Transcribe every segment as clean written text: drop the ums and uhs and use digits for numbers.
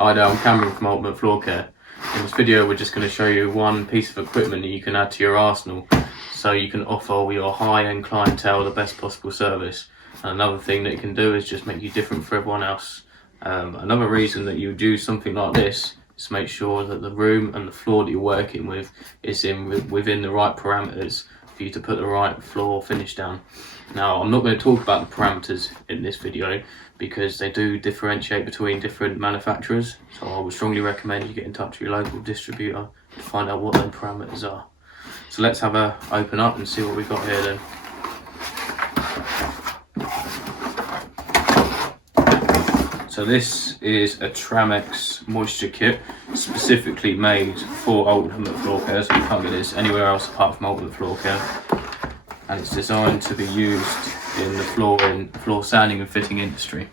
Hi there, I'm Cameron from Ultimate Floor Care. In this video we're just going to show you one piece of equipment that you can add to your arsenal so you can offer your high-end clientele the best possible service. And another thing that it can do is just make you different for everyone else. Another reason that you do something like this is to make sure that the room and the floor that you're working with is within the right parameters for you to put the right floor finish down. Now, I'm not going to talk about the parameters in this video because they do differentiate between different manufacturers, so I would strongly recommend you get in touch with your local distributor to find out what those parameters are. So let's have a open up and see what we've got here then. So this is a Tramex Moisture Kit specifically made for Ultimate Floor Care, so you can't get this anywhere else apart from Ultimate Floor Care. And it's designed to be used in the floor sanding and fitting industry.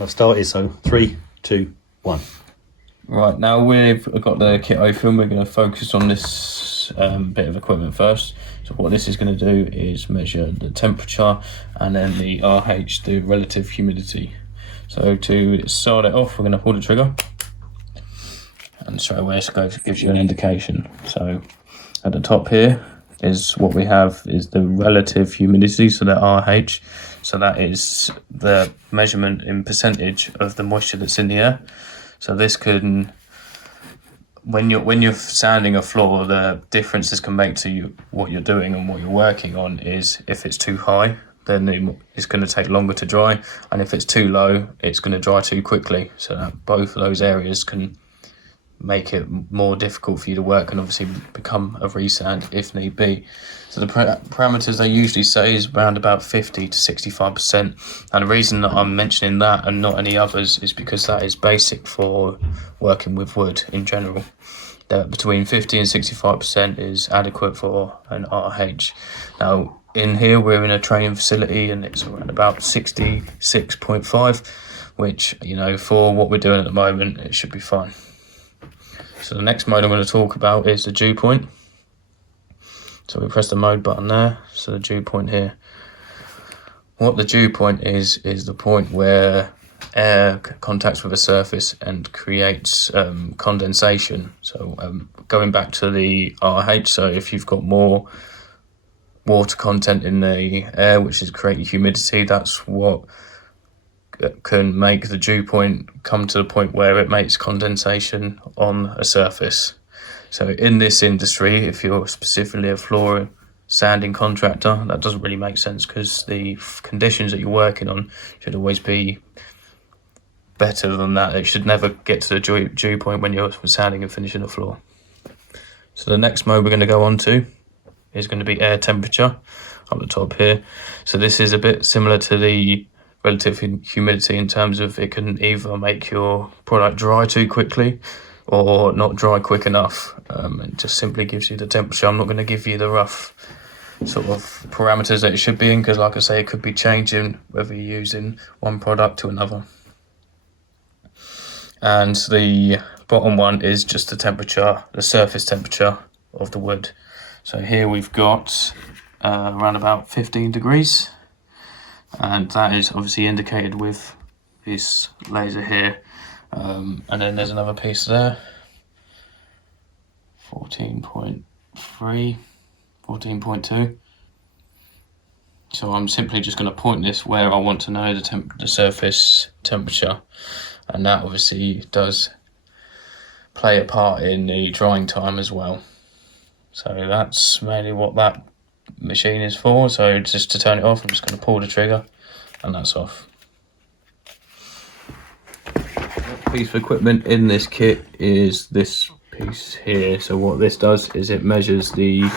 I've started, so 3, 2, 1. Right, now we've got the kit open, we're going to focus on this bit of equipment first. So what this is going to do is measure the temperature and then the RH, the relative humidity. So to start it off, we're going to pull the trigger, and straight away it gives you an indication. So at the top here is what we have is the relative humidity, so the RH. So that is the measurement in percentage of the moisture that's in the air. So this can, when you're sanding a floor, the difference this can make to you what you're doing and what you're working on is if it's too high, then it's going to take longer to dry, and if it's too low, it's going to dry too quickly. So that both of those areas can make it more difficult for you to work and obviously become a resand if need be. So the parameters they usually say is around about 50 to 65%, and the reason that I'm mentioning that and not any others is because that is basic for working with wood in general. That between 50 and 65% is adequate for an RH. Now in here we're in a training facility and it's around about 66.5, which, you know, for what we're doing at the moment, it should be fine. So the next mode I'm going to talk about is the dew point. So we press the mode button there, so the dew point here. What the dew point is the point where air contacts with a surface and creates condensation. So going back to the RH, so if you've got more water content in the air, which is creating humidity, that's what can make the dew point come to the point where it makes condensation on a surface. So in this industry, if you're specifically a floor sanding contractor, that doesn't really make sense because the conditions that you're working on should always be better than that. It should never get to the dew point when you're sanding and finishing a floor. So the next mode we're going to go on to is going to be air temperature up the top here. So this is a bit similar to the relative humidity in terms of it can either make your product dry too quickly or not dry quick enough. It just simply gives you the temperature. I'm not going to give you the rough sort of parameters that it should be in because, like I say, it could be changing whether you're using one product to another. And the bottom one is just the temperature, the surface temperature of the wood. So here we've got around about 15 degrees. And that is obviously indicated with this laser here, and then there's another piece there, 14.3, 14.2. So I'm simply just going to point this where I want to know the surface temperature, and that obviously does play a part in the drying time as well. So that's mainly what that machine is for. So just to turn it off, I'm just going to pull the trigger and that's off. The piece of equipment in this kit is this piece here. So what this does is it measures the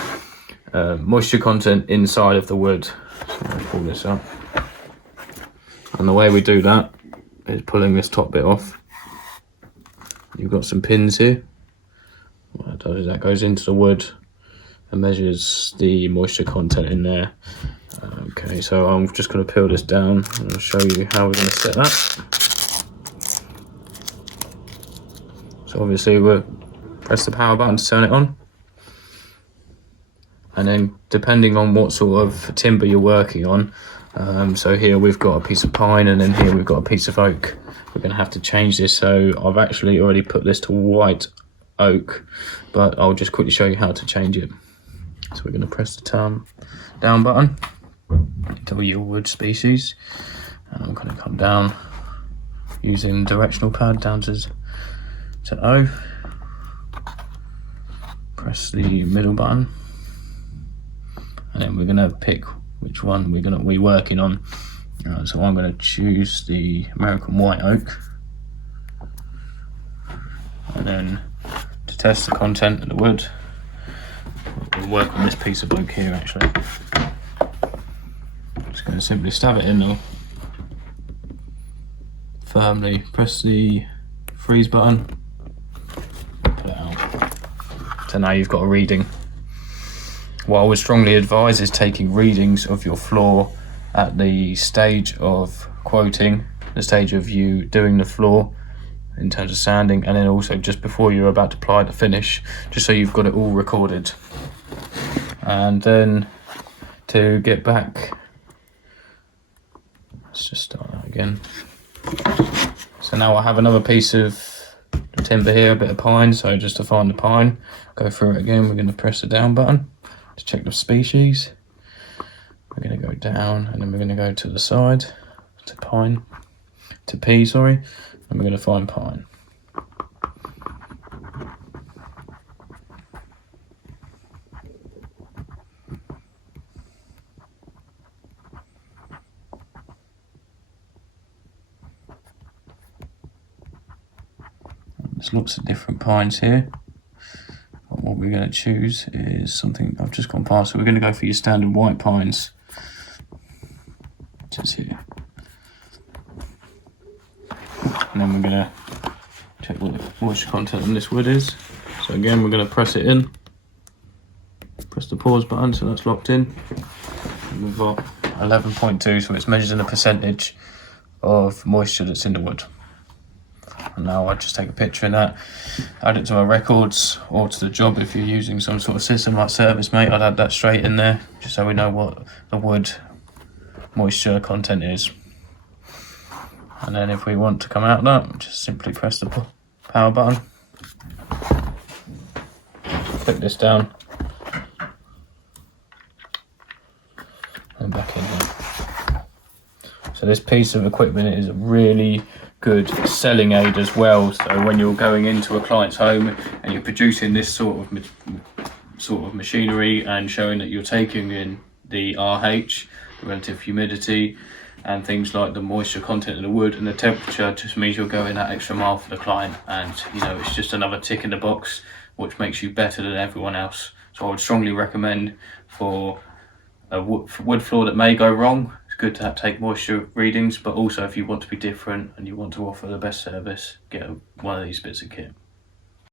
moisture content inside of the wood. So I'm going to pull this up, and the way we do that is pulling this top bit off. You've got some pins here. What that does is that goes into the wood and measures the moisture content in there. Okay, so I'm just going to peel this down and I'll show you how we're going to set that. So obviously we'll press the power button to turn it on, and then depending on what sort of timber you're working on, so here we've got a piece of pine and then here we've got a piece of oak. we're going to have to change this. So I've actually already put this to white oak, but I'll just quickly show you how to change it. So we're going to press the down button to your wood species, and I'm going to come down using directional pad down to O. Press the middle button, and then we're going to pick which one we're working on. So I'm going to choose the American white oak, and then to test the content of the wood, we'll work on this piece of oak here actually. Just going to simply stab it in, firmly press the freeze button, pull it out. So now you've got a reading. What I would strongly advise is taking readings of your floor at the stage of quoting, the stage of you doing the floor in terms of sanding, and then also just before you're about to apply the finish, just so you've got it all recorded. And then to get back, let's just start that again. So now I have another piece of timber here, a bit of pine, so just to find the pine, go through it again, we're going to press the down button to check the species. We're going to go down, and then we're going to go to the side, to P, and we're going to find pine. There's lots of different pines here. What we're going to choose is something I've just gone past, so we're going to go for your standard white pines. Just here. And then we're going to check what the moisture content on this wood is. So again, we're going to press it in. Press the pause button, so that's locked in. And we've got 11.2, so it's measured in a percentage of moisture that's in the wood. And now I just take a picture of that, add it to my records or to the job. If you're using some sort of system like ServiceMate, I'd add that straight in there, just so we know what the wood moisture content is. And then if we want to come out of that, just simply press the power button, click this down, and back in there. So this piece of equipment is a really good selling aid as well. So when you're going into a client's home and you're producing this sort of machinery and showing that you're taking in the RH, the relative humidity, and things like the moisture content of the wood and the temperature, just means you're going that extra mile for the client, and it's just another tick in the box which makes you better than everyone else. So I would strongly recommend for a wood floor that may go wrong, it's good to take moisture readings, but also if you want to be different and you want to offer the best service, get one of these bits of kit.